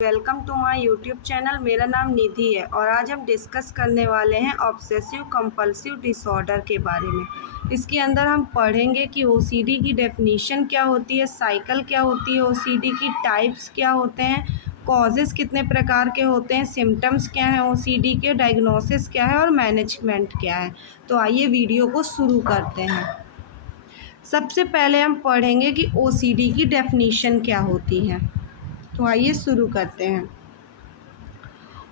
Welcome to my YouTube channel. मेरा नाम निधि है और आज हम डिस्कस करने वाले हैं ऑब्सेसिव कंपल्सिव डिसऑर्डर के बारे में। इसके अंदर हम पढ़ेंगे कि ओसीडी की डेफिनीशन क्या होती है, साइकिल क्या होती है, ओसीडी की टाइप्स क्या होते हैं, कॉजेज़ कितने प्रकार के होते हैं, सिम्टम्स क्या हैं ओसीडी के, डायग्नोसिस क्या है और मैनेजमेंट क्या है। तो आइए वीडियो को शुरू करते हैं। सबसे पहले हम पढ़ेंगे कि ओसीडी की डेफिनीशन क्या होती है। तो आइए शुरू करते हैं।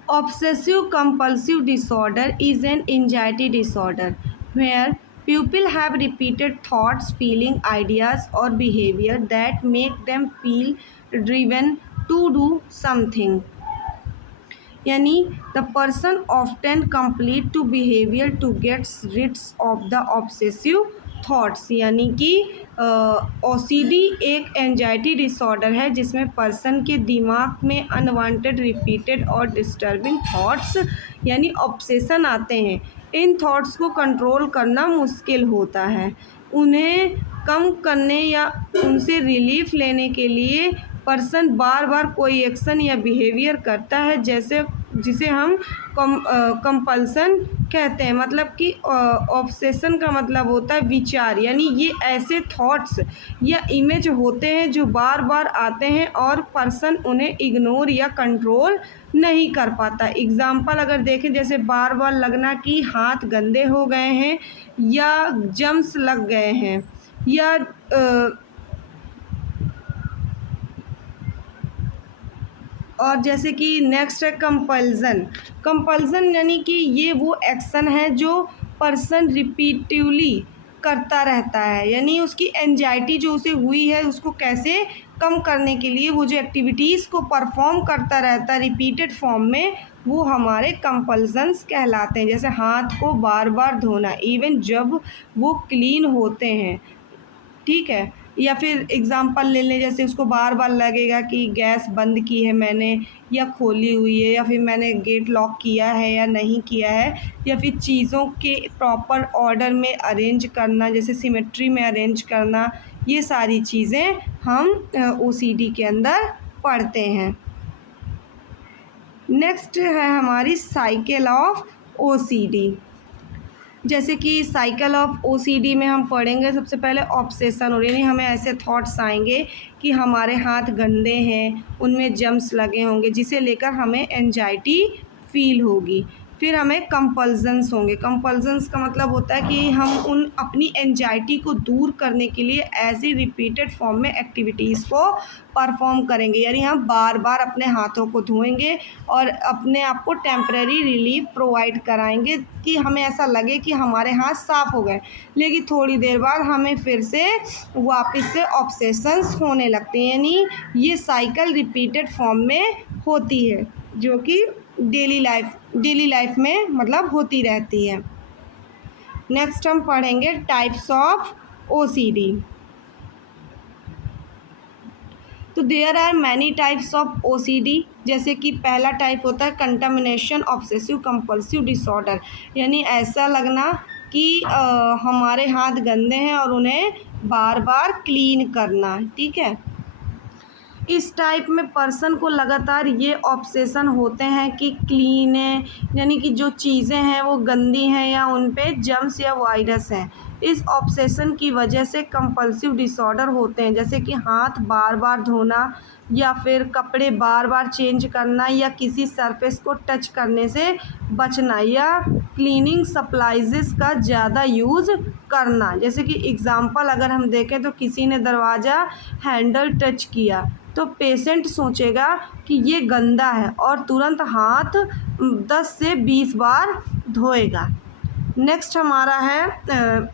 Obsessive compulsive disorder is an anxiety disorder where people have repeated thoughts, feeling, ideas or behavior that make them feel driven to do something. यानी the person often complete to behaviour to gets rids of the obsessive thoughts. यानी कि OCD एक anxiety disorder है जिसमें person के दिमाग में unwanted, repeated और डिस्टर्बिंग थॉट्स यानी ऑब्सेशन आते हैं। इन थॉट्स को कंट्रोल करना मुश्किल होता है। उन्हें कम करने या उनसे रिलीफ लेने के लिए पर्सन बार बार कोई एक्शन या बिहेवियर करता है जिसे हम कंपल्सन कहते हैं। मतलब कि ऑब्सेशन का मतलब होता है विचार, यानी ये ऐसे थॉट्स या इमेज होते हैं जो बार बार आते हैं और पर्सन उन्हें इग्नोर या कंट्रोल नहीं कर पाता। एग्जाम्पल अगर देखें, जैसे बार बार लगना कि हाथ गंदे हो गए हैं या जम्स लग गए हैं या और जैसे कि नेक्स्ट है कंपल्सन। कंपल्सन यानी कि ये वो एक्शन है जो पर्सन रिपीटिवली करता रहता है, यानी उसकी एंजाइटी जो उसे हुई है उसको कैसे कम करने के लिए वो जो एक्टिविटीज़ को परफॉर्म करता रहता है रिपीटेड फॉर्म में, वो हमारे कंपल्सन्स कहलाते हैं। जैसे हाथ को बार बार धोना इवन जब वो क्लीन होते हैं, ठीक है। या फिर एग्ज़ाम्पल ले लें, जैसे उसको बार बार लगेगा कि गैस बंद की है मैंने या खोली हुई है, या फिर मैंने गेट लॉक किया है या नहीं किया है, या फिर चीज़ों के प्रॉपर ऑर्डर में अरेंज करना, जैसे सिमेट्री में अरेंज करना, ये सारी चीज़ें हम ओसीडी के अंदर पढ़ते हैं। नेक्स्ट है हमारी साइकिल ऑफ ओसीडी। जैसे कि साइकिल ऑफ ओसीडी में हम पढ़ेंगे सबसे पहले ऑब्सेशन, और यानी हमें ऐसे थॉट्स आएंगे कि हमारे हाथ गंदे हैं, उनमें जम्स लगे होंगे जिसे लेकर हमें एंजाइटी फील होगी। फिर हमें कंपल्सन्स होंगे। कंपल्सन्स का मतलब होता है कि हम उन अपनी एंजाइटी को दूर करने के लिए ऐसी रिपीटेड फॉर्म में एक्टिविटीज़ को परफॉर्म करेंगे, यानी हम बार बार अपने हाथों को धोएंगे और अपने आप को टेम्परेरी रिलीफ प्रोवाइड कराएंगे कि हमें ऐसा लगे कि हमारे हाथ साफ़ हो गए, लेकिन थोड़ी देर बाद हमें फिर से वापस से ऑब्सेशंस होने लगते हैं। यानी ये साइकिल रिपीटेड फॉर्म में होती है जो कि डेली लाइफ में मतलब होती रहती है। नेक्स्ट हम पढ़ेंगे टाइप्स ऑफ ओसीडी। तो there are many types of OCD. जैसे कि पहला टाइप होता है कंटामिनेशन ऑब्सेसिव कंपल्सिव डिसऑर्डर, यानी ऐसा लगना कि हमारे हाथ गंदे हैं और उन्हें बार बार क्लीन करना, ठीक है। इस टाइप में पर्सन को लगातार ये ऑब्सेशन होते हैं कि क्लीन है, यानी कि जो चीज़ें हैं वो गंदी हैं या उन पे जर्म्स या वायरस हैं। इस ऑब्सेशन की वजह से कंपल्सिव डिसऑर्डर होते हैं, जैसे कि हाथ बार बार धोना या फिर कपड़े बार बार चेंज करना या किसी सरफेस को टच करने से बचना या क्लीनिंग सप्लाइजेस का ज़्यादा यूज़ करना। जैसे कि एग्ज़ाम्पल अगर हम देखें तो किसी ने दरवाज़ा हैंडल टच किया तो पेशेंट सोचेगा कि ये गंदा है और तुरंत हाथ 10 से 20 बार धोएगा। नेक्स्ट हमारा है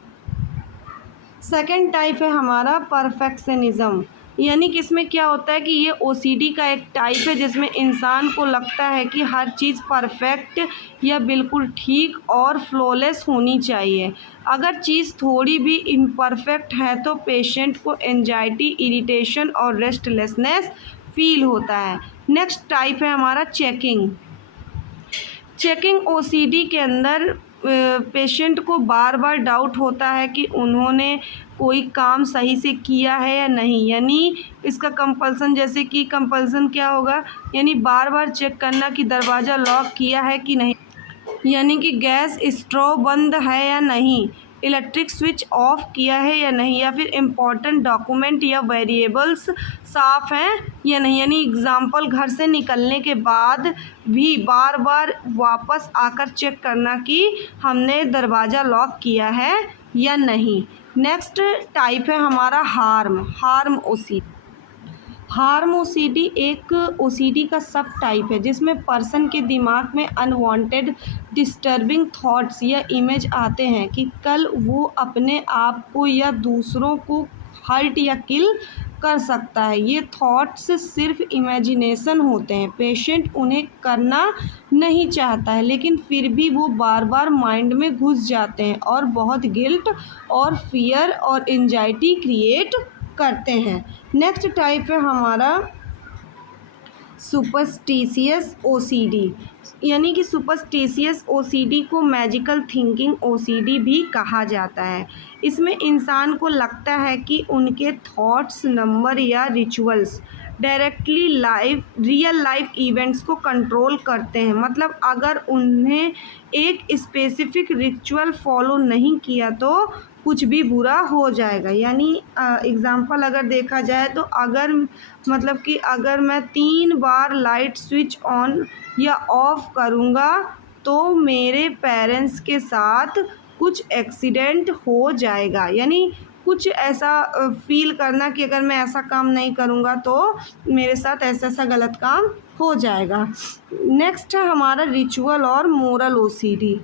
सेकंड टाइप है हमारा परफेक्शनिज्म। यानी कि इसमें क्या होता है कि ये ओसीडी का एक टाइप है जिसमें इंसान को लगता है कि हर चीज़ परफेक्ट या बिल्कुल ठीक और फ्लॉलेस होनी चाहिए। अगर चीज़ थोड़ी भी इम्परफेक्ट है तो पेशेंट को एंजाइटी, इरिटेशन और रेस्टलेसनेस फील होता है। नेक्स्ट टाइप है हमारा चेकिंग ओसीडी के अंदर पेशेंट को बार बार डाउट होता है कि उन्होंने कोई काम सही से किया है या नहीं, यानी इसका कंपल्सन, जैसे कि कंपल्सन क्या होगा, यानी बार बार चेक करना कि दरवाज़ा लॉक किया है कि नहीं, यानी कि गैस स्टोव बंद है या नहीं, इलेक्ट्रिक स्विच ऑफ किया है या नहीं, या फिर इम्पॉर्टेंट डॉक्यूमेंट या वेरिएबल्स साफ़ हैं या नहीं। यानी एग्ज़ाम्पल, घर से निकलने के बाद भी बार बार वापस आकर चेक करना कि हमने दरवाज़ा लॉक किया है या नहीं। नेक्स्ट टाइप है हमारा हार्म ओसीडी। हार्म ओसीडी एक ओसीडी का सब टाइप है जिसमें पर्सन के दिमाग में अनवांटेड डिस्टर्बिंग थॉट्स या इमेज आते हैं कि कल वो अपने आप को या दूसरों को हर्ट या किल कर सकता है। ये थॉट्स सिर्फ इमेजिनेशन होते हैं, पेशेंट उन्हें करना नहीं चाहता है लेकिन फिर भी वो बार बार माइंड में घुस जाते हैं और बहुत गिल्ट और फियर और एंजाइटी क्रिएट करते हैं। नेक्स्ट टाइप है हमारा सुपरस्टिशियस ओसीडी, यानी कि सुपरस्टिशियस ओसीडी को मैजिकल थिंकिंग ओसीडी भी कहा जाता है। इसमें इंसान को लगता है कि उनके थॉट्स, नंबर या rituals directly real life events को कंट्रोल करते हैं। मतलब अगर उन्हें एक स्पेसिफिक रिचुअल फॉलो नहीं किया तो कुछ भी बुरा हो जाएगा। यानी एग्ज़ाम्पल अगर देखा जाए तो अगर मतलब कि अगर मैं 3 बार लाइट स्विच ऑन या ऑफ़ करूँगा तो मेरे पेरेंट्स के साथ कुछ एक्सीडेंट हो जाएगा। यानी कुछ ऐसा फ़ील करना कि अगर मैं ऐसा काम नहीं करूँगा तो मेरे साथ ऐसा गलत काम हो जाएगा। नेक्स्ट है हमारा रिचुअल और मोरल ओसीडी।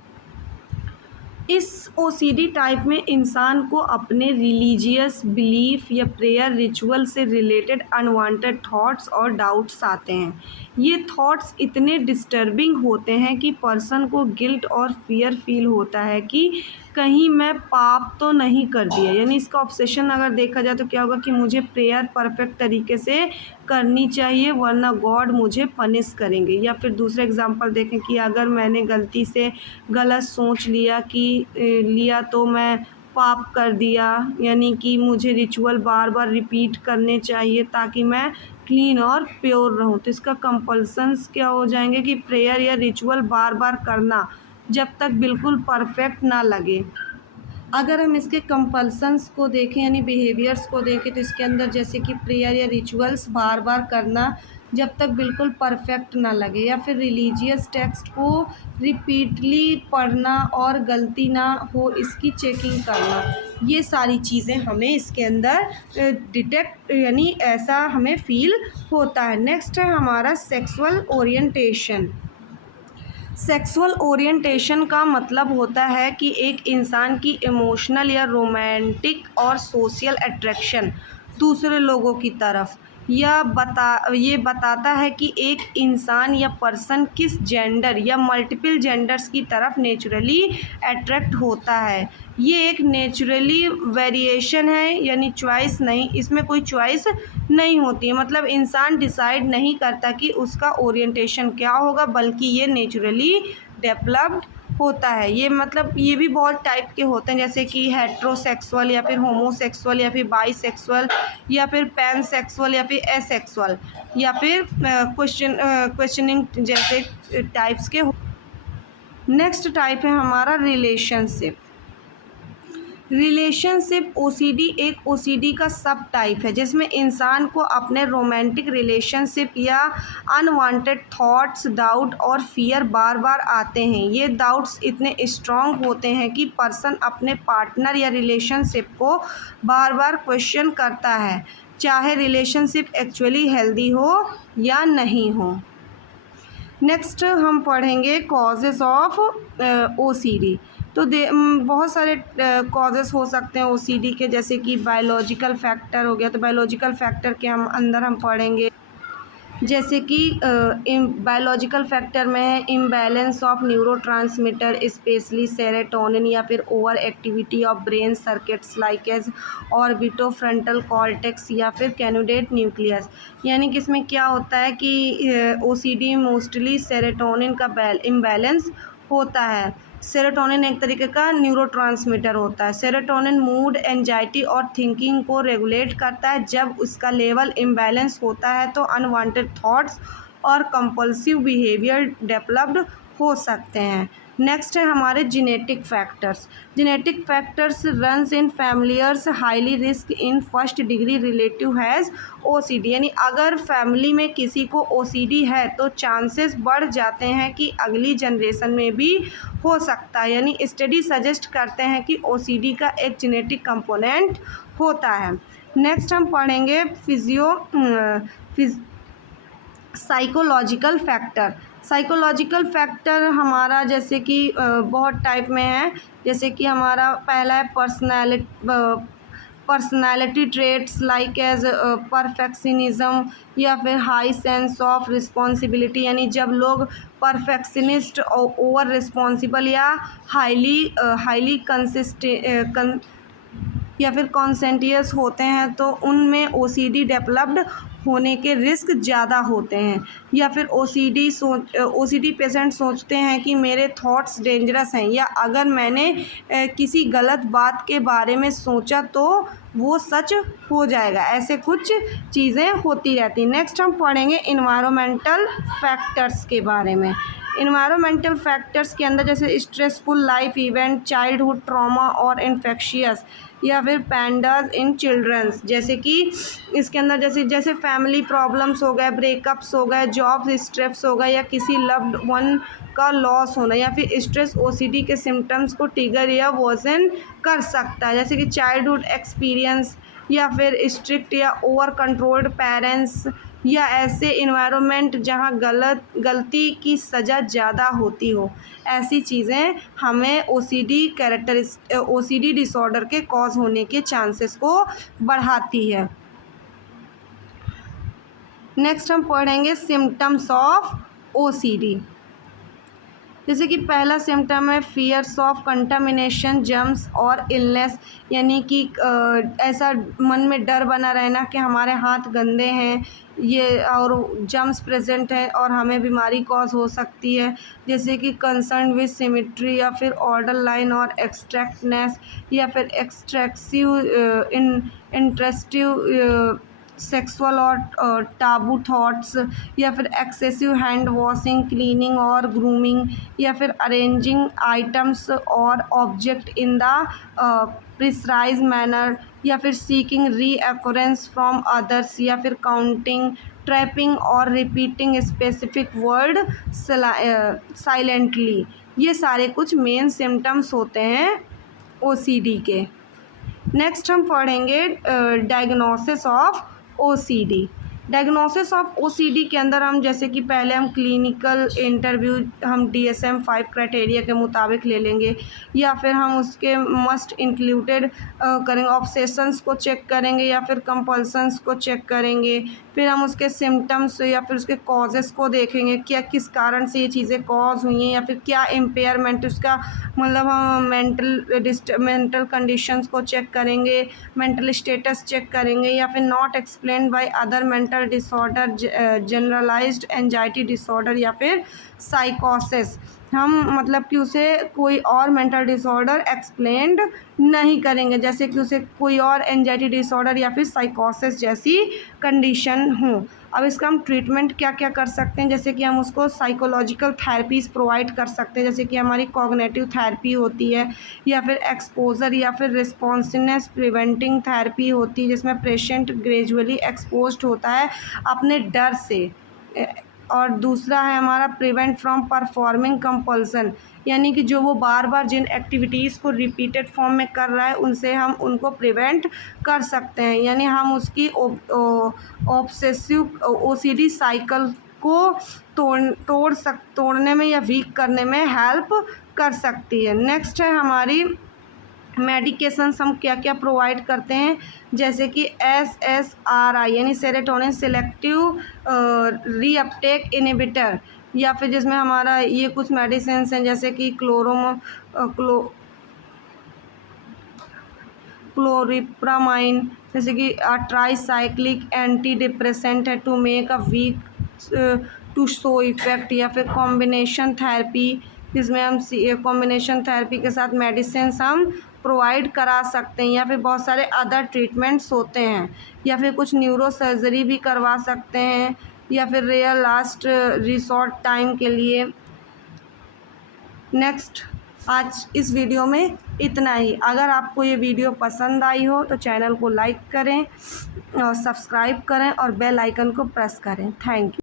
इस ओसीडी टाइप में इंसान को अपने रिलीजियस बिलीफ या प्रेयर रिचुअल से रिलेटेड अनवांटेड थॉट्स और डाउट्स आते हैं। ये थॉट्स इतने डिस्टर्बिंग होते हैं कि पर्सन को गिल्ट और फियर फील होता है कि कहीं मैं पाप तो नहीं कर दिया। यानी इसका ऑब्सेशन अगर देखा जाए तो क्या होगा कि मुझे प्रेयर परफेक्ट तरीके से करनी चाहिए वरना गॉड मुझे पनिश करेंगे। या फिर दूसरा एग्जांपल देखें कि अगर मैंने गलती से गलत सोच लिया तो मैं पाप कर दिया। यानी कि मुझे रिचुअल बार बार रिपीट करने चाहिए ताकि मैं क्लीन और प्योर रहूं। तो इसका कंपल्सन्स क्या हो जाएंगे कि प्रेयर या रिचुअल बार बार करना जब तक बिल्कुल परफेक्ट ना लगे। अगर हम इसके कंपल्सन्स को देखें यानी बिहेवियर्स को देखें तो इसके अंदर जैसे कि प्रेयर या रिचुअल्स बार बार करना जब तक बिल्कुल परफेक्ट ना लगे, या फिर रिलीजियस टेक्स्ट को रिपीटली पढ़ना और गलती ना हो इसकी चेकिंग करना, ये सारी चीज़ें हमें इसके अंदर डिटेक्ट यानी ऐसा हमें फील होता है। नेक्स्ट है हमारा सेक्सुअल ओरिएंटेशन। सेक्सुअल ओरिएंटेशन का मतलब होता है कि एक इंसान की इमोशनल या रोमांटिक और सोशल अट्रैक्शन दूसरे लोगों की तरफ ये बताता है कि एक इंसान या पर्सन किस जेंडर या मल्टीपल जेंडर्स की तरफ नेचुरली अट्रैक्ट होता है। ये एक नेचुरली वेरिएशन है, यानी चॉइस नहीं, इसमें कोई चॉइस नहीं होती है। मतलब इंसान डिसाइड नहीं करता कि उसका ओरिएंटेशन क्या होगा, बल्कि ये नेचुरली डेवलप्ड होता है। ये मतलब ये भी बहुत टाइप के होते हैं जैसे कि हेट्रोसेक्सुअल या फिर होमोसेक्सुअल या फिर बाईसेक्सुअल या फिर पैनसेक्सुअल या फिर एसेक्सुअल या फिर क्वेश्चनिंग जैसे टाइप्स के। नेक्स्ट टाइप है हमारा रिलेशनशिप ओसीडी एक ओसीडी का सब टाइप है जिसमें इंसान को अपने रोमांटिक रिलेशनशिप या अनवांटेड थॉट्स, डाउट और फियर बार बार आते हैं। ये डाउट्स इतने स्ट्रॉन्ग होते हैं कि पर्सन अपने पार्टनर या रिलेशनशिप को बार बार क्वेश्चन करता है, चाहे रिलेशनशिप एक्चुअली हेल्दी हो या नहीं हो। नेक्स्ट हम पढ़ेंगे कॉजेज़ ऑफ ओसीडी। तो बहुत सारे कॉजेज़ हो सकते हैं ओसीडी के, जैसे कि बायोलॉजिकल फैक्टर हो गया। तो बायोलॉजिकल फैक्टर के अंदर हम पढ़ेंगे जैसे कि बायोलॉजिकल फैक्टर में है imbalance of neurotransmitter specially serotonin, या फिर over activity of brain circuits like as orbitofrontal cortex या फिर कैनुडेट न्यूक्लियस। यानी कि इसमें क्या होता है कि ओसीडी मोस्टली सेरोटोनिन का इम्बैलेंस होता है। सेरोटोनिन एक तरीके का न्यूरोट्रांसमीटर होता है। सेरोटोनिन मूड, एंजाइटी और थिंकिंग को रेगुलेट करता है। जब उसका लेवल इम्बैलेंस होता है तो अनवांटेड थॉट्स और कंपल्सिव बिहेवियर डेवलप्ड हो सकते हैं। नेक्स्ट है हमारे genetic factors. Genetic factors runs in familiars highly risk in first degree relative has OCD, यानी अगर फैमिली में किसी को ओसीडी है तो चांसेस बढ़ जाते हैं कि अगली जनरेशन में भी हो सकता है। यानी स्टडी सजेस्ट करते हैं कि ओसीडी का एक जेनेटिक कंपोनेंट होता है। नेक्स्ट हम पढ़ेंगे साइकोलॉजिकल फैक्टर। साइकोलॉजिकल फैक्टर हमारा जैसे कि बहुत टाइप में है। जैसे कि हमारा पहला है personality traits like as perfectionism या फिर हाई सेंस ऑफ रिस्पॉन्सिबिलिटी, यानी जब लोग परफेक्शनिस्ट ओवर रिस्पॉन्सिबल या हाईली या फिर कॉन्सेंटियस होते हैं तो उनमें ओसीडी डेवलप्ड होने के रिस्क ज़्यादा होते हैं। या फिर ओसीडी पेशेंट सोचते हैं कि मेरे थॉट्स डेंजरस हैं, या अगर मैंने किसी गलत बात के बारे में सोचा तो वो सच हो जाएगा। ऐसे कुछ चीज़ें होती रहती। नेक्स्ट हम पढ़ेंगे इन्वायरमेंटल फैक्टर्स के बारे में। इन्वायरमेंटल फैक्टर्स के अंदर जैसे stressful life event, childhood trauma और इन्फेक्शियस या फिर पैंडाज इन चिल्ड्रंस, जैसे कि इसके अंदर जैसे फैमिली प्रॉब्लम्स हो गए, ब्रेकअप्स हो गए, जॉब स्ट्रेस हो गए या किसी लव्ड वन का लॉस होना, या फिर स्ट्रेस ओसीडी के सिम्टम्स को ट्रिगर या वर्सन कर सकता है। जैसे कि चाइल्डहुड एक्सपीरियंस या फिर स्ट्रिक्ट या ओवर कंट्रोल्ड पेरेंट्स या ऐसे इन्वायरमेंट जहाँ गलती की सज़ा ज़्यादा होती हो, ऐसी चीज़ें हमें ओसीडी डिसऑर्डर के कॉज होने के चांसेस को बढ़ाती है। नेक्स्ट हम पढ़ेंगे सिम्टम्स ऑफ ओसीडी। जैसे कि पहला सिम्टम है फियर्स ऑफ कंटामिनेशन, जर्म्स और इलनेस, यानी कि ऐसा मन में डर बना रहना कि हमारे हाथ गंदे हैं ये और जर्म्स प्रेजेंट है और हमें बीमारी कॉज हो सकती है। जैसे कि कंसर्न विद सिमेट्री या फिर ऑर्डर लाइन और एक्सट्रैक्टनेस या फिर एक्सट्रैक्सिव इंटरेस्टिव सेक्सुअल और टाबू थॉट्स या फिर एक्सेसिव हैंड वॉशिंग, क्लीनिंग और ग्रूमिंग या फिर अरेंजिंग आइटम्स और object in the precise manner या फिर सीकिंग रीअक्रेंस फ्रॉम अदर्स या फिर काउंटिंग, ट्रैपिंग और रिपीटिंग स्पेसिफिक वर्ड साइलेंटली। ये सारे कुछ मेन सिम्टम्स होते हैं ओसीडी के। नेक्स्ट हम पढ़ेंगे diagnosis of OCD. Diagnosis of OCD के अंदर हम जैसे कि पहले हम क्लिनिकल इंटरव्यू हम DSM-5 क्राइटेरिया के मुताबिक ले लेंगे, या फिर हम उसके मस्ट इंक्लूडेड करेंगे, ऑब्सेशंस को चेक करेंगे या फिर कंपल्सन्स को चेक करेंगे। फिर हम उसके सिम्टम्स या फिर उसके कॉजेज़ को देखेंगे, क्या किस कारण से ये चीज़ें कॉज हुई हैं या फिर क्या इम्पेयरमेंट उसका, मतलब हम मेंटल कंडीशंस को चेक करेंगे, मेंटल स्टेटस चेक करेंगे, या फिर not explained by other mental disorder, generalised anxiety disorder या फिर साइकोसिस। हम मतलब कि उसे कोई और मेंटल डिसऑर्डर एक्सप्लेन्ड नहीं करेंगे, जैसे कि उसे कोई और एंजाइटी डिसऑर्डर या फिर साइकोसिस जैसी कंडीशन हो। अब इसका हम ट्रीटमेंट क्या क्या कर सकते हैं, जैसे कि हम उसको साइकोलॉजिकल थेरेपीज़ प्रोवाइड कर सकते हैं, जैसे कि हमारी कॉग्निटिव थेरेपी होती है, या फिर एक्सपोजर या फिर रिस्पॉन्सिवनेस प्रिवेंटिंग थेरेपी होती है, जिसमें पेशेंट ग्रेजुअली एक्सपोज्ड होता है अपने डर से। और दूसरा है हमारा प्रिवेंट फ्रॉम परफॉर्मिंग कंपल्सन, यानी कि जो वो बार बार जिन एक्टिविटीज़ को रिपीटेड फॉर्म में कर रहा है उनसे हम उनको प्रिवेंट कर सकते हैं, यानी हम उसकी ऑब्सेसिव ओसीडी साइकिल को तोड़ने में या वीक करने में हेल्प कर सकती है। नेक्स्ट है हमारी मेडिकेशंस हम क्या क्या प्रोवाइड करते हैं, जैसे कि SSRI यानी सेरोटोनिन सेलेक्टिव रीअपटेक इनहिबिटर, या फिर जिसमें हमारा ये कुछ मेडिसिन हैं जैसे कि क्लोरिप्रामाइन, जैसे कि ट्राईसाइक्लिक एंटी डिप्रेसेंट है to make a week to show effect, या फिर कॉम्बिनेशन थेरेपी इसमें हम कॉम्बिनेशन थेरेपी के साथ मेडिसिन हम प्रोवाइड करा सकते हैं, या फिर बहुत सारे अदर ट्रीटमेंट्स होते हैं, या फिर कुछ न्यूरो सर्जरी भी करवा सकते हैं, या फिर रेयर लास्ट रिसोर्ट टाइम के लिए। नेक्स्ट, आज इस वीडियो में इतना ही। अगर आपको ये वीडियो पसंद आई हो तो चैनल को लाइक करें और सब्सक्राइब करें और बेल आइकन को प्रेस करें। Thank you.